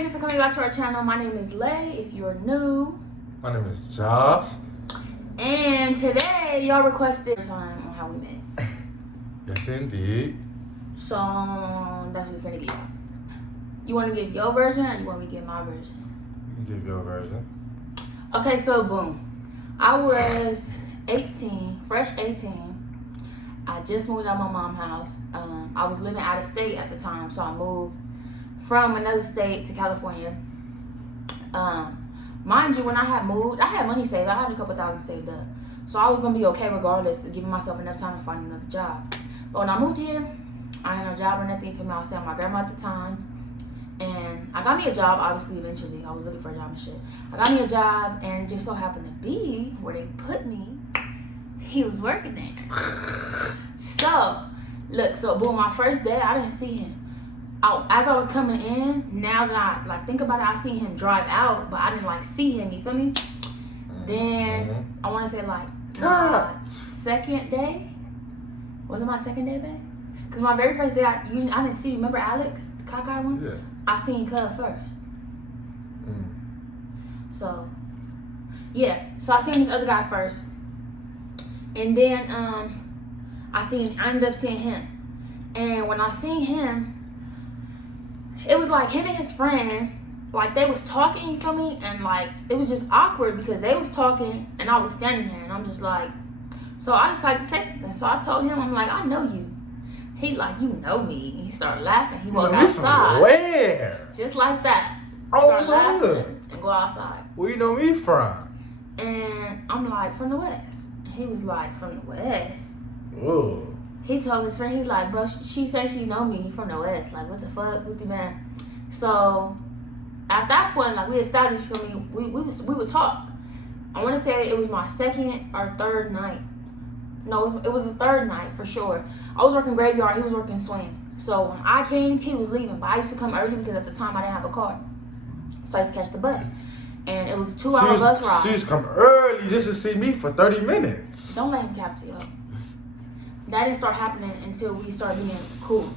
thank you for coming back to our channel. My name is Lay, if you're new. My name is Josh. And today, y'all requested time on how we met. Yes, indeed. So, that's what we're finna get y'all. You want to give your version or you want me to give my version? You can give your version. Okay, so boom. I was 18, fresh 18. I just moved out of my mom's house. I was living out of state at the time, so I moved from another state to California. Mind you, when I had moved, I had money saved. I had a couple thousand saved up. So I was going to be okay regardless of giving myself enough time to find another job. But when I moved here, I had no job or nothing for me. I was staying with my grandma at the time. And I got me a job, obviously, eventually. I was looking for a job and shit. I got me a job, and it just so happened to be where they put me, he was working there. So, look, so boom, my first day, I didn't see him. As I was coming in, now that I think about it, I seen him drive out, but I didn't see him, you feel me? Then, I want to say my second day. Was it my second day, babe? Because my very first day, I didn't see you. Remember Alex, the cockeyed one? Yeah. I seen Cub first. So, yeah. So I seen this other guy first. And then I ended up seeing him. And when I seen him, it was like him and his friend, they was talking, you feel me? And it was just awkward because they was talking and I was standing there and I'm just so I decided to say something. So I told him, I'm I know you. He you know me. He started laughing. He walked outside. From where? Just like that. Oh, Start laughing good. and go outside. Where you know me from? And I'm from the West. He was from the West. Ooh. He told his friend, bro, she said she know me. He from the West. What the fuck with you, man? So at that point, we established, for me, we would talk. I want to say it was my second or third night. No, it was the third night for sure. I was working graveyard. He was working swing. So when I came, he was leaving. But I used to come early because at the time I didn't have a car. So I used to catch the bus. And it was a 2-hour bus ride. She used to come early just to see me for 30 minutes. Don't let him cap you up. That didn't start happening until we started being cool.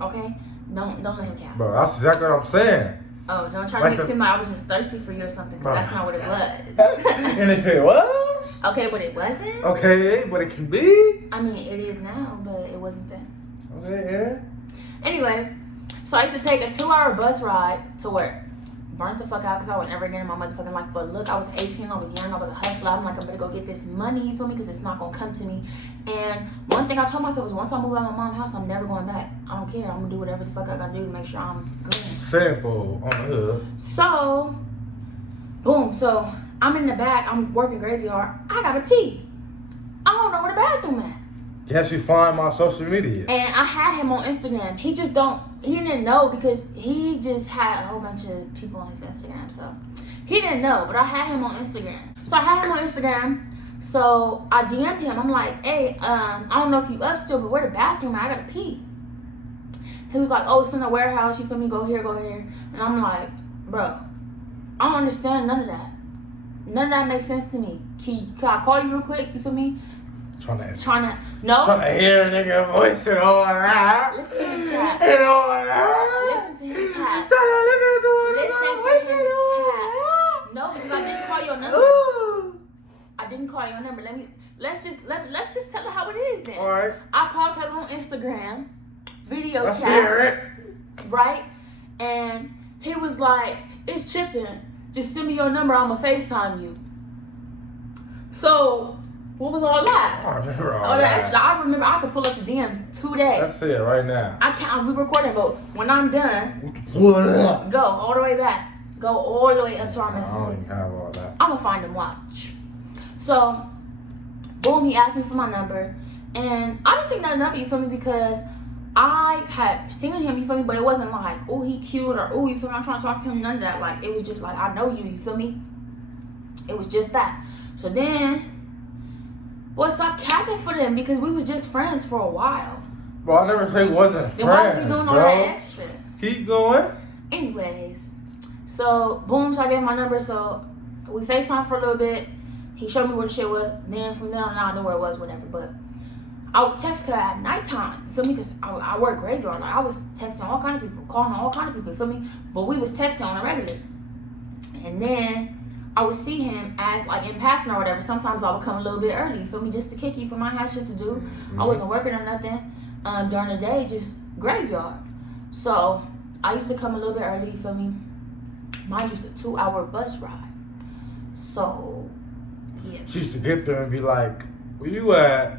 Okay? Don't let him cap. Bro, that's exactly what I'm saying. Oh, don't try to make it seem like I was just thirsty for you or something, because that's not what it was. And if it was? Okay, but it wasn't? Okay, but it can be? I mean, it is now, but it wasn't then. Okay, yeah. Anyways, so I used to take a 2-hour bus ride to work. Burnt the fuck out because I would never get in my motherfucking life. But look, I was 18, I was young, I was a hustler. I'm I'm gonna go get this money, you feel me? Because it's not gonna come to me. And one thing I told myself was once I move out of my mom's house, I'm never going back. I don't care. I'm gonna do whatever the fuck I gotta do to make sure I'm good. Simple on the hood. So, boom. So I'm in the back. I'm working graveyard. I gotta pee. I don't know where the bathroom at. Guess you find my social media. And I had him on Instagram. He didn't know because he just had a whole bunch of people on his Instagram. So he didn't know, but I had him on Instagram. So I had him on Instagram. So I DM'd him. I'm hey, I don't know if you up still, but where the bathroom at? I gotta pee. He was oh, it's in the warehouse. You feel me? Go here, go here. And I'm bro, I don't understand none of that. None of that makes sense to me. Can I call you real quick? You feel me? Trying to hear a nigga voice and all that. Listen to him cat. And all that. Listen to him cat. Trying to listen to him cat. No, because I didn't call your number. I didn't call your number. Let's just tell her how it is then. All right. I called cause on Instagram, video Let's chat. hear it. Right? And he was it's chipping. Just send me your number. I'ma FaceTime you. So what was all that? I remember all that. Actually, I remember I could pull up the DMs today. Let's see it right now. I can't. We recording, but when I'm done, Pull it up. go all the way back. Go all the way up to our I don't messages. even have all that. I'm gonna find him. Watch. So, boom. He asked me for my number, and I didn't think nothing of it. You feel me? Because I had seen him. You feel me? But it wasn't oh, he cute or oh, you feel me? I'm trying to talk to him. None of that. It was just I know you. You feel me? It was just that. So then. Boy, stop capping for them because we was just friends for a while. Bro, I never say wasn't friends, then why was you doing all that extra? Keep going. Anyways, so boom, so I gave him my number. So we FaceTimed for a little bit. He showed me where the shit was. Then from then on, I knew where it was, whatever. But I would text her at nighttime, you feel me? Because I work graveyard. Like, I was texting all kind of people, calling all kind of people, you feel me? But we was texting on a regular. And then I would see him as, like, in passing or whatever. Sometimes I would come a little bit early, you feel me? Just to kick you, for my had shit to do. I wasn't working or nothing during the day, just graveyard. So I used to come a little bit early, you feel me? Mine was a 2-hour bus ride. So, yeah. She used to get there and be like, where you at?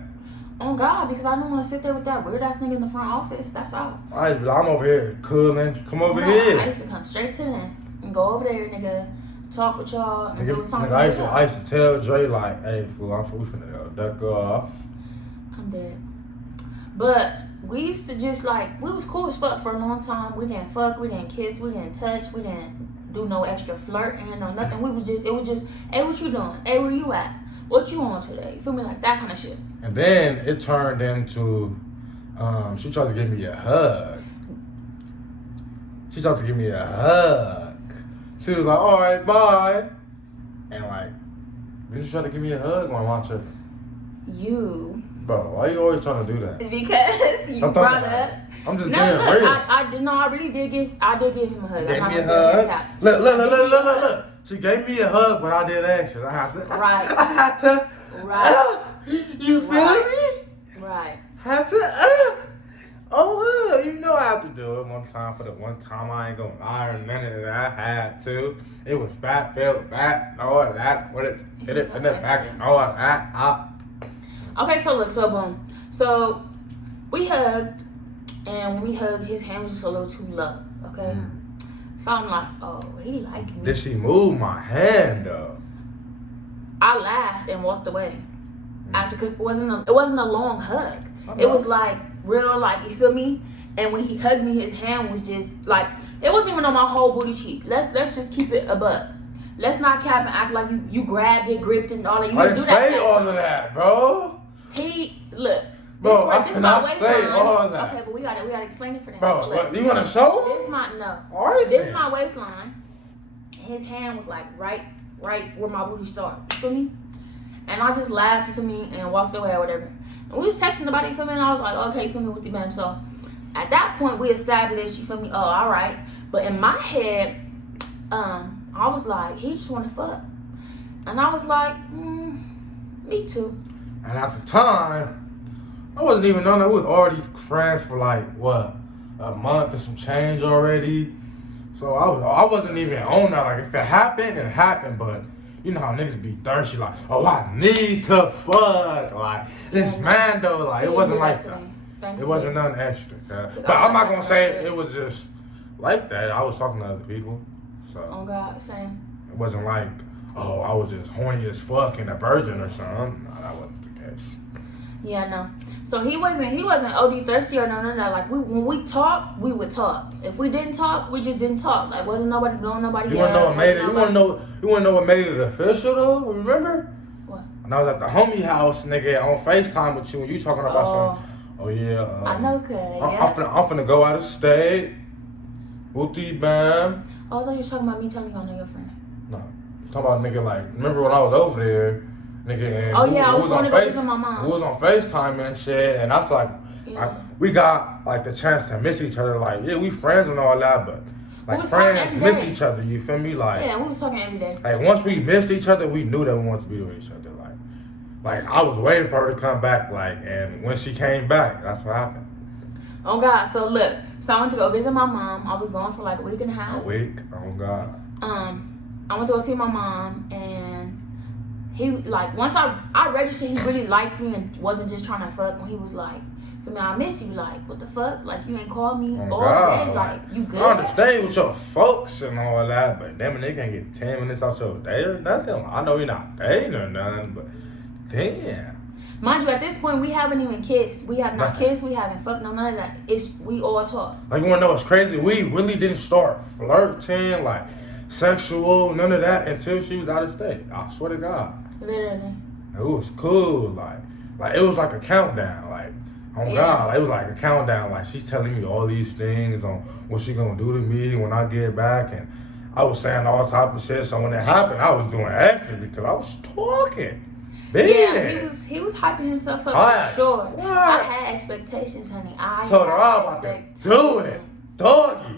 Oh God, because I don't want to sit there with that weird ass nigga in the front office. That's all. I used to be like, I'm over here cooling. Come over here. I used to come straight to them and go over there, nigga, talk with y'all until it was time for me to go. I used to tell Dre like, hey, fool, we finna go duck off. I'm dead. But we used to just like, we was cool as fuck for a long time. We didn't fuck, we didn't kiss, we didn't touch, we didn't do no extra flirting or nothing. It was just, hey, what you doing? Hey, where you at? What you on today? You feel me? Like that kind of shit. And then it turned into, she tried to give me a hug. She was like, all right, bye. And like, did you try to give me a hug while I'm tripping? You. Bro, why you always trying to do that? Because you brought up. I'm just being real. I really did give him a hug. Gave me a hug. Look. She gave me a hug, but I did action. I have to. Right. I have to. Right. You feel me? Right. Have to. You know I have to do it one time for the one time. I ain't gonna lie or none of that. I had to. It was fat, felt fat, all of that. Hit it in the back and all of that. Okay, so look, so boom. So we hugged, and when we hugged, his hand was just a little too low. Okay. So I'm like, oh, he like me. Did she move my hand though? I laughed and walked away. After, cause it wasn't a long hug. It was like real, like, you feel me? And when he hugged me, his hand was just like, it wasn't even on my whole booty cheek. Let's just keep it above. Let's not cap and act like you grabbed it, gripped it, and all that. You didn't do that. Say all of that, bro. Look. Bro, I cannot say all of that. Okay, but we gotta explain it for them. Bro, so look, you wanna show them? This my waistline. His hand was like right where my booty started. You feel me? And I just laughed, you feel me, and walked away or whatever. And we was texting about it, you feel me, and I was like, okay, you feel me, with you, bam. So at that point, we established, you feel me, oh, all right. But in my head, I was like, he just wanna fuck. And I was like, me too. And at the time, I wasn't even knowing that we was already friends for like, what, a month and some change already. So I wasn't even on that. Like, if it happened, it happened. But you know how niggas be thirsty, like, oh, I need to fuck. Like, this man though, like, it wasn't like that. It wasn't nothing extra. But I'm not gonna say it was just like that. I was talking to other people. So. Oh God, same. It wasn't like, oh, I was just horny as fuck and a virgin or something. No, that wasn't the case. Yeah, no. So he wasn't OD thirsty or none of that. Like, when we talked, we would talk. If we didn't talk, we just didn't talk. Like, wasn't nobody blowing nobody. You wanna know what made it? You wanna know what made it official though? Remember? What? When I was at the homie house, nigga, on FaceTime with you, and you talking about some. Oh yeah. I know, cuz. I'm finna go out of state. Booty bam. Oh, I thought you was talking about me telling you I know your friend. No, I'm talking about nigga. Like, remember when I was over there? Nigga, and I was going to go visit my mom. We was on FaceTime and shit, and I was like, we got like the chance to miss each other. Like, yeah, we friends and all that, but like friends miss each other. You feel me? Like, yeah, we was talking every day. Like, once we missed each other, we knew that we wanted to be with each other. Like I was waiting for her to come back. Like, and when she came back, that's what happened. Oh God! So look, I went to go visit my mom. I was gone for like a week and a half. A week? Oh God. I went to go see my mom, and he, like, once I registered, he really liked me and wasn't just trying to fuck. When he was like, for me, I miss you. Like, what the fuck? Like, you ain't called me all day. Like, you good? I understand with your folks and all that, but damn it, they can't get 10 minutes out your day or nothing. I know you're not dating or nothing, but damn. Mind you, at this point, we haven't even kissed. We have not kissed. We haven't fucked. No, none of that. We all talk. Like, you wanna know what's crazy? We really didn't start flirting, like, sexual, none of that until she was out of state. I swear to God. Literally. It was cool. Like it was like a countdown. Like, oh God, like, it was like a countdown. Like, she's telling me all these things on what she gonna do to me when I get back, and I was saying all type of shit. So when it happened, I was doing extra because I was talking. Big. Yeah, he was hyping himself up for sure. What? I had expectations, honey. I told her I'm about to do it, doggy.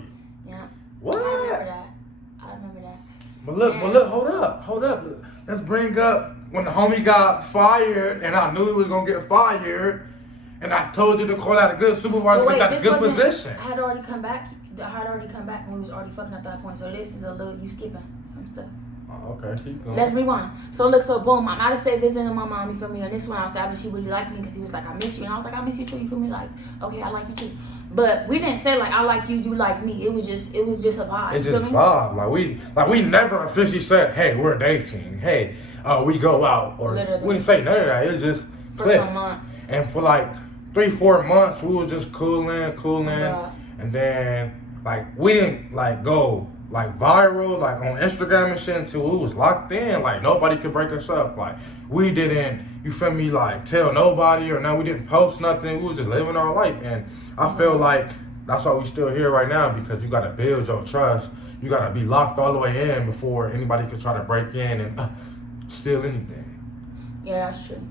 Yeah. What? I remember that. But look, hold up. Let's bring up when the homie got fired, and I knew he was gonna get fired, and I told you to call out a good supervisor to get a good position. I had already come back. And we was already fucking at that point. So this is a little, you skipping some stuff. Oh, okay, keep going. Let's rewind. So look, boom, I'm out of state visiting my mom, you feel me? And this is when I established he really liked me because he was like, I miss you. And I was like, I miss you too, you feel me? Like, okay, I like you too. But we didn't say like I like you, you like me. It was just a vibe. It's just vibe. Like we never officially said, hey, we're dating. Hey, we go out, or Literally. we didn't say none of that. It was just for clicked. some months. And for like 3-4 months, we was just cooling, Right. and then like we didn't like go like viral like on Instagram and shit until we was locked in. Like nobody could break us up. Like we didn't, you feel me, like tell nobody, or no, we didn't post nothing. We was just living our life, and I feel like that's why we still here right now, because you gotta build your trust. You gotta be locked all the way in before anybody could try to break in and steal anything. Yeah, that's true.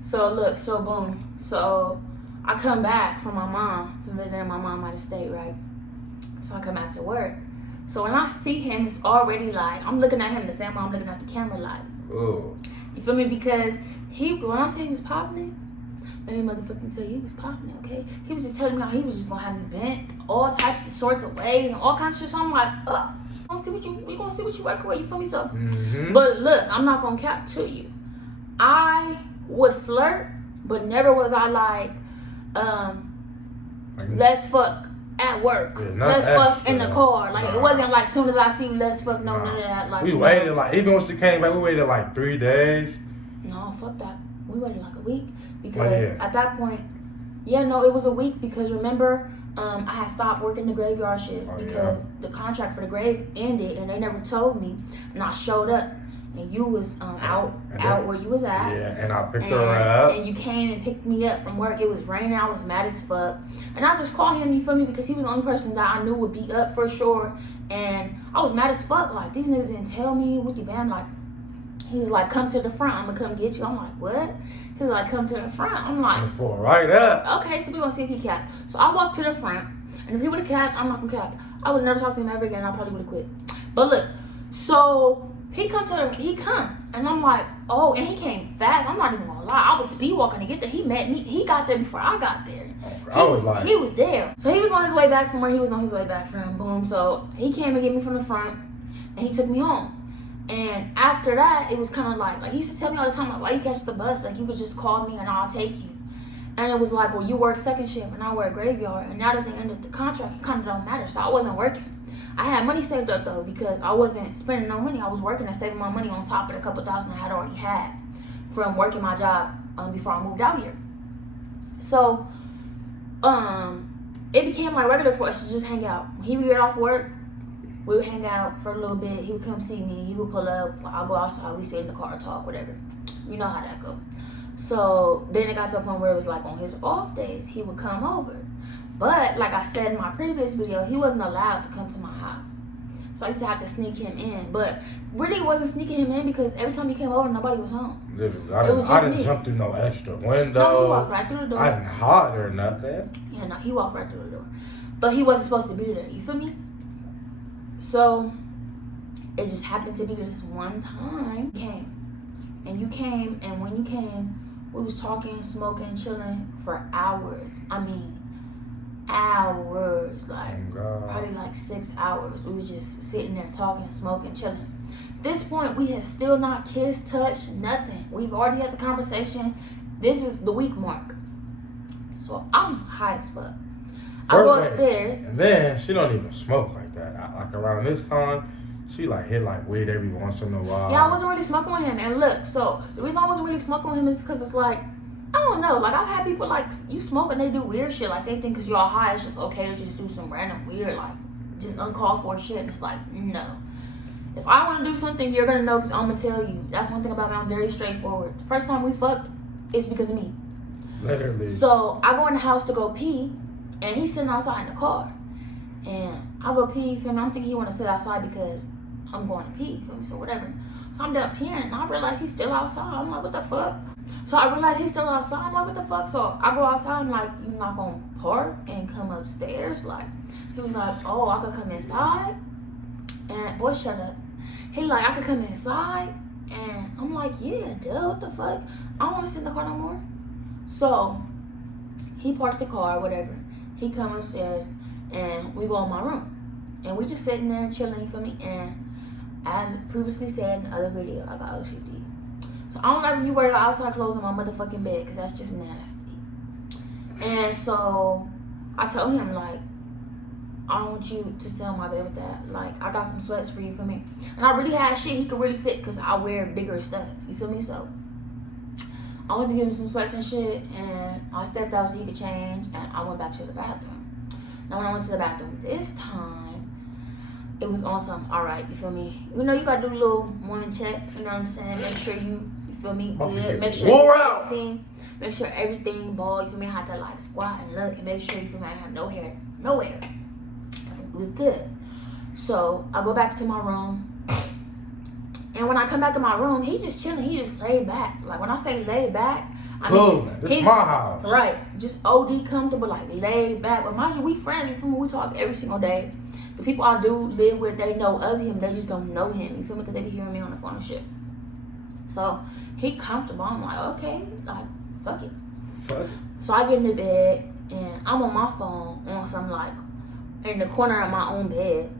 So look, boom. So I come back from visiting my mom out of state, right? So I come after work. So when I see him, it's already like, I'm looking at him the same way I'm looking at the camera, like, Oh. you feel me? Because when I say he was popping, let me motherfucking tell you, he was popping, okay? He was just telling me how he was just gonna have me bent all types of sorts of ways and all kinds of shit. So I'm like, we gonna see what you work with, you feel me? So, But look, I'm not gonna cap to you. I would flirt, but never was I like, let's fuck at work. Yeah, let's fuck extra, in the car. Like it wasn't like soon as I see you, let's fuck. No, none of that. Like we waited like, even when she came back, we waited like 3 days. No, fuck that. We waited like a week because at that point, it was a week because remember, I had stopped working the graveyard shift because the contract for the grave ended and they never told me, and I showed up. And you was out where you was at. Yeah, and I picked her up. And you came and picked me up from work. It was raining. I was mad as fuck. And I just called him, you feel me? Because he was the only person that I knew would be up for sure. And I was mad as fuck. Like, these niggas didn't tell me. Wookie bam. Like, he was like, come to the front. I'm going to come get you. I'm like, what? He was like, come to the front. I'm like, pull right up. Okay, so we going to see if he capped. So I walked to the front. And if he would have capped, I'm not going to cap. I would have never talked to him ever again. I probably would have quit. But look, so... He come, and I'm like, oh, and he came fast. I'm not even gonna lie. I was speed walking to get there. He met me. He got there before I got there. He was there. So he was on his way back from where he was on his way back from. Boom. So he came to get me from the front, and he took me home. And after that, it was kind of like he used to tell me all the time, like, why you catch the bus? Like, you could just call me and I'll take you. And it was like, well, you work second shift and I work graveyard. And now that they ended the contract, it kind of don't matter. So I wasn't working. I had money saved up though because I wasn't spending no money. I was working and saving my money on top of the couple thousand I had already had from working my job before I moved out here. So it became like regular for us to just hang out. When he would get off work, we would hang out for a little bit. He would come see me. He would pull up. I'll go outside. We sit in the car, talk, whatever. You know how that goes. So then it got to a point where it was like on his off days, he would come over. But like I said in my previous video, he wasn't allowed to come to my house. So I used to have to sneak him in. But really it wasn't sneaking him in because every time he came over, nobody was home. Literally, I didn't jump through no extra window. No, he walked right through the door. I didn't hide or nothing. Yeah, no, he walked right through the door. But he wasn't supposed to be there. You feel me? So it just happened to be this one time. You came, and when you came, we was talking, smoking, chilling for hours. I mean, hours, like probably like 6 hours. We was just sitting there talking, smoking, chilling. At this point, we have still not kissed, touched, nothing. We've already had the conversation. This is the week mark. So I'm high as fuck. I go upstairs. And then she don't even smoke like that. Like around this time, she like hit like weed every once in a while. Yeah, I wasn't really smoking with him. And look, so the reason I wasn't really smoking with him is because it's like, I don't know. Like, I've had people, like, you smoke and they do weird shit. Like, they think because you're all high, it's just okay to just do some random weird, like, just uncalled for shit. It's like, no. If I want to do something, you're going to know because I'm going to tell you. That's one thing about me. I'm very straightforward. The first time we fucked, it's because of me. Literally. So, I go in the house to go pee, and he's sitting outside in the car. And I go pee, feel me? I'm thinking he want to sit outside because I'm going to pee. You feel me? So whatever. So I'm done peeing, and I realize he's still outside. I'm like, what the fuck? So I realize he's still outside. I'm like, what the fuck? So I go outside. I'm like, you not gonna park and come upstairs? Like, he was like, oh, I could come inside. And boy, shut up. He like, I could come inside. And I'm like, yeah, duh, what the fuck? I don't want to sit in the car no more. So he parked the car, whatever. He come upstairs, and we go in my room. And we just sitting there chilling, you feel me? And as previously said in the other video, I got OCD. So I don't like when you wear your outside clothes on my motherfucking bed, because that's just nasty. And so I told him, like, I don't want you to sit on my bed with that. Like, I got some sweats for you, for me. And I really had shit he could really fit, because I wear bigger stuff. You feel me? So I went to give him some sweats and shit, and I stepped out so he could change, and I went back to the bathroom. Now when I went to the bathroom this time, it was on some, all right, you feel me? You know, you gotta do a little morning check, you know what I'm saying? Make sure you feel me, good. Make sure everything ball, you feel me? I had to like squat and look and make sure, you feel me, I didn't have no hair, nowhere. It was good. So I go back to my room, and when I come back in my room, he just chilling, he just laid back. Like when I say laid back, I mean, this is my house. Right, just OD comfortable, like laid back. But mind you, we friends, you feel me? We talk every single day. The people I do live with, they know of him, they just don't know him, you feel me? Because they be hearing me on the phone and shit. So he comfortable. I'm like, okay, like, fuck it. So I get in the bed, and I'm on my phone on some, like, in the corner of my own bed,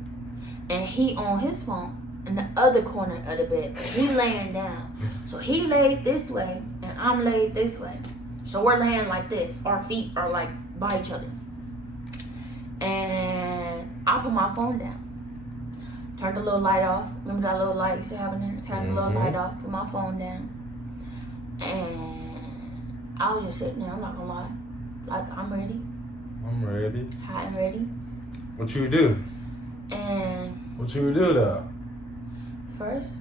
and he on his phone in the other corner of the bed. He laying down. So he laid this way, and I'm laid this way. So we're laying like this. Our feet are like by each other. And I put my phone down. Turned the little light off. Remember that little light you used to have in there? Turned the little light off. Put my phone down. And I was just sitting there. I'm not gonna lie. Like, I'm ready. I'm ready. I'm ready. What you do? And what you do though? First,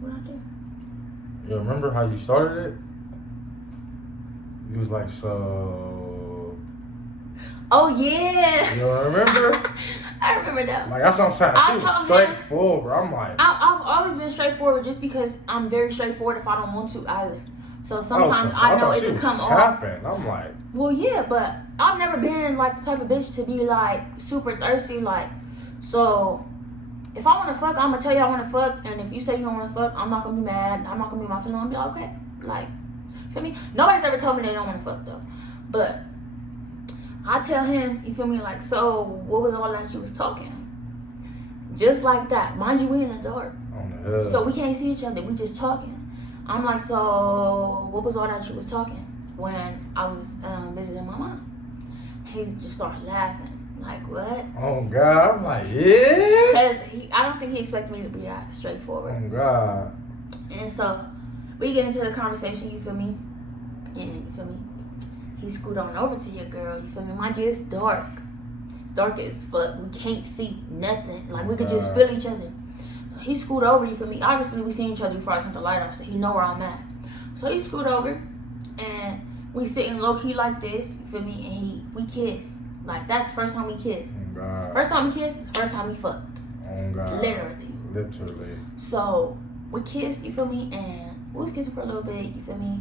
what I do? You remember how you started it? You was like, so. Oh yeah. You remember? I remember that. Like that's what I'm saying. She was straightforward. I'm like. I've always been straightforward, just because I'm very straightforward if I don't want to either. So sometimes I know it can come off. I'm like. Well, yeah, but I've never been like the type of bitch to be like super thirsty. Like, so if I want to fuck, I'm gonna tell you I want to fuck, and if you say you don't want to fuck, I'm not gonna be mad. I'm not gonna be my feeling. I'm gonna be like, okay, like, feel me? Nobody's ever told me they don't want to fuck though, but I tell him, you feel me? Like, so what was all that you was talking? Just like that, mind you, we in the dark, so we can't see each other. We just talking. I'm like, so what was all that you was talking when I was visiting my mom? He just started laughing. Like, what? Oh, God. I'm like, yeah? Because I don't think he expected me to be that straightforward. Oh, God. And so we get into the conversation, you feel me? And you feel me? He scooted on over to your girl, you feel me? Mind you, it's dark. Dark as fuck. We can't see nothing. Like, we could just feel each other. So he scooted over, you feel me? Obviously, we seen each other before I turned the light off, so he know where I'm at. So he scooted over, and we sitting low-key like this, you feel me? And we kissed. Like, that's the first time we kissed. Oh, God. First time we kissed, first time we fucked. Oh, God. Literally. So, we kissed, you feel me? And we was kissing for a little bit, you feel me?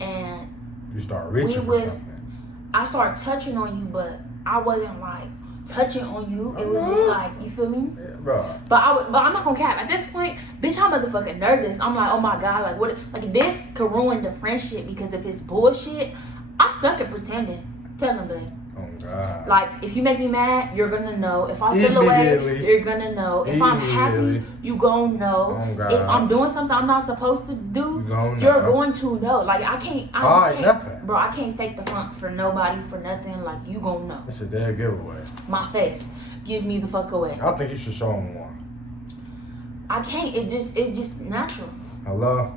And you start reaching for something. I started touching on you, but I wasn't like touching on you. It was just like, you feel me? Yeah, bro. But I'm not gonna cap. At this point, bitch, I'm motherfucking nervous. I'm like, oh my God, like what? Like this could ruin the friendship because if it's bullshit, I suck at pretending. Tell them, babe. Oh God. Like if you make me mad, you're gonna know. If I feel away, you're gonna know. If I'm happy, you gon' know. Oh, God. If I'm doing something I'm not supposed to do, you're going to know. Like I can't. Bro, I can't fake the funk for nobody, for nothing. Like you gon' know. It's a dead giveaway. My face, give me the fuck away. I think you should show him one. I can't. It just natural. Hello.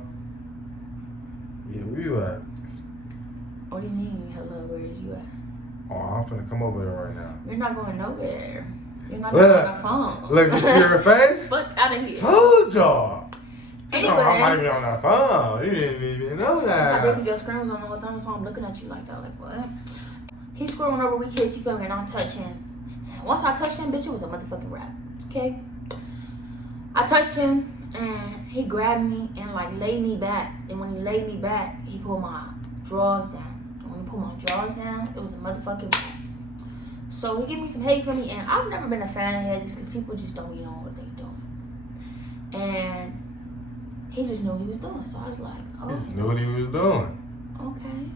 Yeah, where you at? What do you mean, hello? Where is you at? Oh, I'm finna come over there right now. You're not going nowhere. You're not going on the phone. Look, you see her face? Fuck out of here. Told y'all. Anyways. I'm not even on that phone. You didn't even know that. Yes, I did, because your screen was on the whole time, so I'm looking at you like that. Like, what? He's scrolling over, we kiss, you feel me, and I touch him. And once I touched him, bitch, it was a motherfucking rap. Okay? I touched him and he grabbed me and like laid me back. And when he laid me back, he pulled my drawers down. And when he pulled my drawers down, it was a motherfucking back. So he gave me some hate for me, and I've never been a fan of head just because people just don't be knowing what they're doing. And he just knew what he was doing. So I was like, oh. He just knew what he was doing. Okay.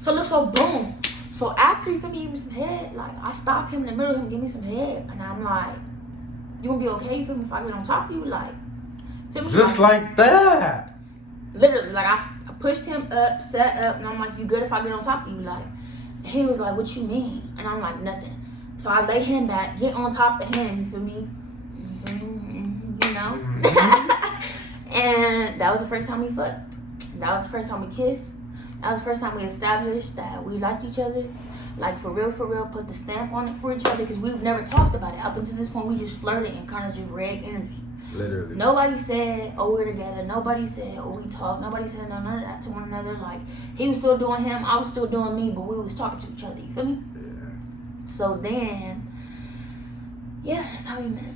So look, so boom. So after he gave me some head, like I stopped him in the middle of him, give me some head, and I'm like, you gonna be okay, you feel me, if I get on top of you, like, feel me? Just like that. Literally, like I pushed him up, sat up, and I'm like, you good if I get on top of you, like? And he was like, what you mean? And I'm like, nothing. So I lay him back, get on top of him, you feel me? You know? And that was the first time we fucked. That was the first time we kissed. That was the first time we established that we liked each other. Like, for real, put the stamp on it for each other, because we've never talked about it. Up until this point, we just flirted and kind of just read energy. Literally. Nobody said, oh, we're together. Nobody said, oh, we talk. Nobody said none of that to one another. Like, he was still doing him, I was still doing me, but we was talking to each other. You feel me? Yeah. So then, yeah, that's how we met.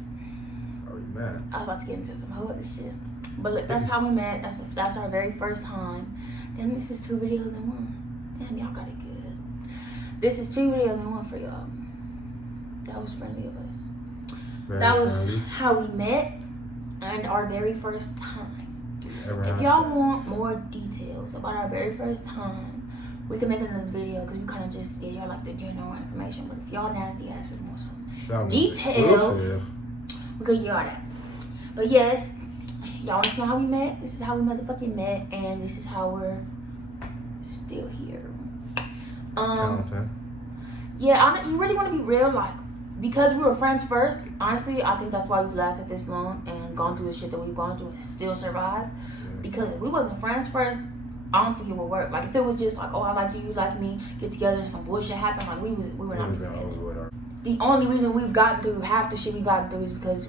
How we met? I was about to get into some whole other shit. But look, that's how we met. That's our very first time. Damn, this is 2 videos in one. Damn, y'all got it good. This is 2 videos in one for y'all. That was friendly of us. That was how we met and our very first time. If y'all want more details about our very first time, we can make another video because we kind of just gave y'all like the general information. But if y'all nasty asses want some details, we could y'all that. But yes, y'all want to know how we met? This is how we motherfucking met, and this is how we're still here. Yeah, you really want to be real, like, because we were friends first. Honestly, I think that's why we've lasted this long and gone through the shit that we've gone through and still survived. Because if we wasn't friends first, I don't think it would work. Like, if it was just like, oh, I like you, you like me, get together and some bullshit happened, like, we would not be together. The only reason we've gotten through half the shit we got through is because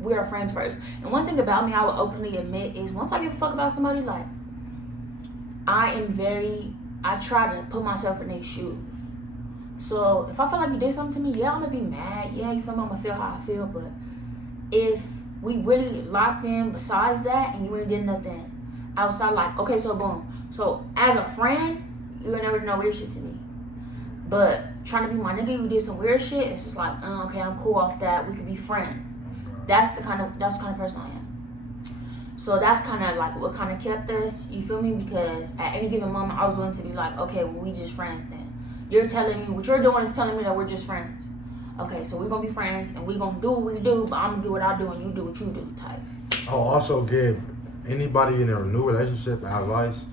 we are friends first. And one thing about me I will openly admit is once I give a fuck about somebody, like, I try to put myself in their shoes. So if I feel like you did something to me, yeah, I'm gonna be mad. Yeah, you feel me? I'm gonna feel how I feel. But if we really locked in besides that and you ain't did nothing outside, like, okay, so boom. So as a friend, you ain't never do no weird shit to me. But trying to be my nigga, you did some weird shit, it's just like, okay, I'm cool off that. We could be friends. That's the kind of person I am. So that's kind of like what kind of kept us, you feel me? Because at any given moment, I was willing to be like, okay, well, we just friends then. You're telling me, what you're doing is telling me that we're just friends. Okay, so we're going to be friends, and we're going to do what we do, but I'm going to do what I do, and you do what you do type. I'll also give anybody in a new relationship advice.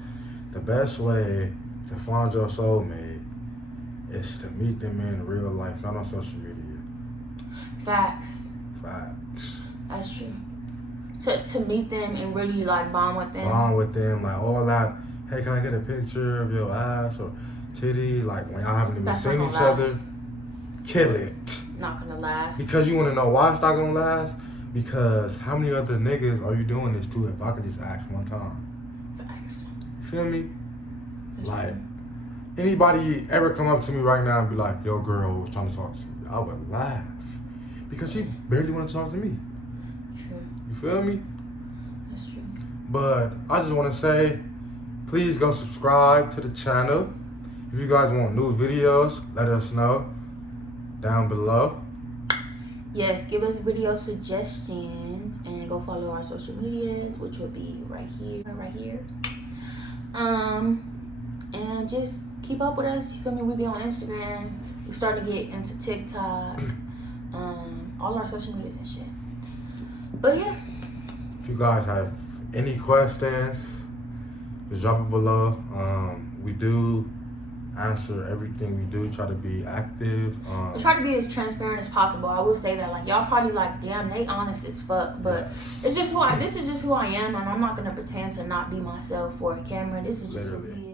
The best way to find your soulmate is to meet them in real life, not on social media. Facts. That's true. To meet them and really, like, bond with them. Like, all that, hey, can I get a picture of your ass or titty? Like, when y'all haven't even seen each other, kill it. Not gonna last. Because you want to know why it's not gonna last? Because how many other niggas are you doing this to if I could just ask one time? Facts. You feel me? That's like, true. Anybody ever come up to me right now and be like, yo, girl was trying to talk to me, I would laugh. Because she barely want to talk to me. True. You feel me? That's true. But I just want to say, please go subscribe to the channel. If you guys want new videos, let us know down below. Yes, give us video suggestions and go follow our social medias, which will be right here. And just keep up with us. You feel me? We be on Instagram. We starting to get into TikTok. All our social medias and shit. But yeah. If you guys have any questions, just drop it below. We do answer everything. We do try to be active. We try to be as transparent as possible. I will say that, like, y'all probably like, damn, they honest as fuck, but it's just this is just who I am, and I'm not gonna pretend to not be myself for a camera. This is just who we